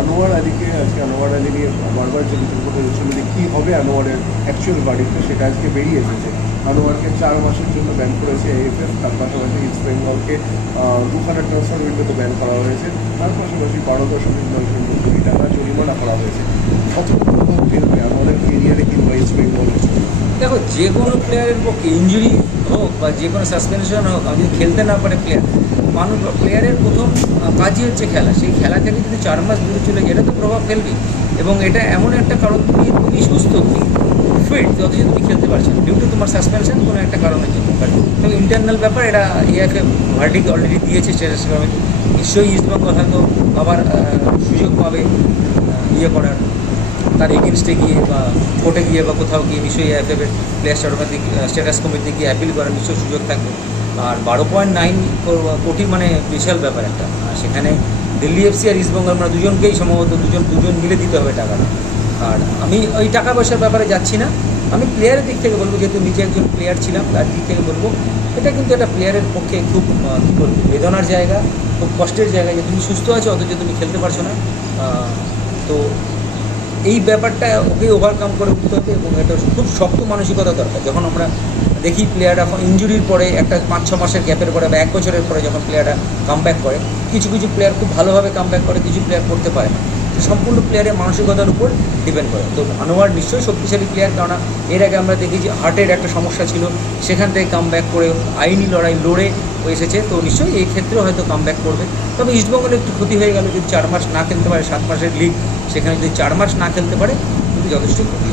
আনোয়ার আলীকে, আজকে আনোয়ার আলী নিয়ে বারবার যে বিতর্কটা হচ্ছিল যে কী হবে আনোয়ারের অ্যাকচুয়াল বাড়িতে, সেটা আজকে বেরিয়ে এসেছে। আনোয়ারকে চার মাসের জন্য ব্যান করেছে এএফএফ তার পাশাপাশি ইস্ট বেঙ্গলকে দুখানা ট্রান্সফার উইন্ডোতে ব্যান করা হয়েছে। তার পাশাপাশি বারো দশমিক নয় শূন্য কোটি টাকা জরিমানা করা হয়েছে। আমাদের কেরিয়ারে কিংবা ইস্ট বেঙ্গলের? দেখো, যে কোনো প্লেয়ারের পক্ষে ইঞ্জুরি হোক বা যে কোনো সাসপেনশন হোক, আমি খেলতে না পারে প্লেয়ার মানুষ প্লেয়ারের প্রথম কাজই হচ্ছে খেলা। সেই খেলা থেকে যদি চার মাস দূরে চলে যায়, এটা তো প্রভাব ফেলবে এবং এটা এমন একটা কারণ, তুমি তুমি সুস্থ, তুমি ফিট অথচ তুমি খেলতে পারছ ডিউ টু তোমার সাসপেনশন কোনো একটা কারণের জন্য বাট তবে ইন্টারনাল ব্যাপার, এটা এআইএফএ ভার্ডিক অলরেডি দিয়েছে স্টেটাস কমিটি নিশ্চয়ই ইস্টবেঙ্গল হয়তো আবার সুযোগ পাবে ইয়ে করার। তার এগেনস্টে গিয়ে বা কোর্টে গিয়ে বা কোথাও গিয়ে নিশ্চয়ই FF player status status committee গিয়ে অ্যাপিল করার নিশ্চয়ই সুযোগ থাকবে। আর বারো পয়েন্ট নাইন কোটি মানে বিশাল ব্যাপার একটা। আর সেখানে দিল্লি এফসি আর ইস্টবেঙ্গল মানে দুজনকেই সম্ভবত দুজন দুজন মিলে দিতে হবে টাকাটা। আর আমি ওই টাকা পয়সার ব্যাপারে যাচ্ছি না। আমি প্লেয়ারের দিক থেকে বলব, যেহেতু নিজে একজন প্লেয়ার ছিলাম, তার দিক থেকে বলব, এটা কিন্তু একটা প্লেয়ারের পক্ষে খুব কী বলব, বেদনার জায়গা, খুব কষ্টের জায়গা যে তুমি সুস্থ আছো, অথচ তুমি খেলতে পারছ না। তো এই ব্যাপারটা ওকে ওভারকাম করে উঠতে হবে এবং এটা খুব শক্ত মানসিকতা দরকার। যখন আমরা দেখি প্লেয়ার এখন ইঞ্জুরির পরে একটা পাঁচ, ছ মাসের গ্যাপের পরে বা এক বছরের পরে যখন প্লেয়াররা কামব্যাক করে, কিছু কিছু প্লেয়ার খুব ভালোভাবে কামব্যাক করে, কিছু প্লেয়ার করতে পারে না। সম্পূর্ণ প্লেয়ারের মানসিকতার উপর ডিপেন্ড করে। তো আনোয়ার নিশ্চয়ই শক্তিশালী প্লেয়ার কেননা এর আগে আমরা দেখি যে হার্টের একটা সমস্যা ছিল, সেখান থেকে কামব্যাক করে আইনি লড়াই লড়ে এসেছে। তো নিশ্চয়ই এই ক্ষেত্রেও হয়তো কামব্যাক করবে। তবে ইস্টবেঙ্গলের একটু ক্ষতি হয়ে গেল, যদি চার মাস না খেলতে পারে, সাত মাসের লিগ সেখানে যদি চার মাস না খেলতে পারে, কিন্তু যথেষ্ট ক্ষতি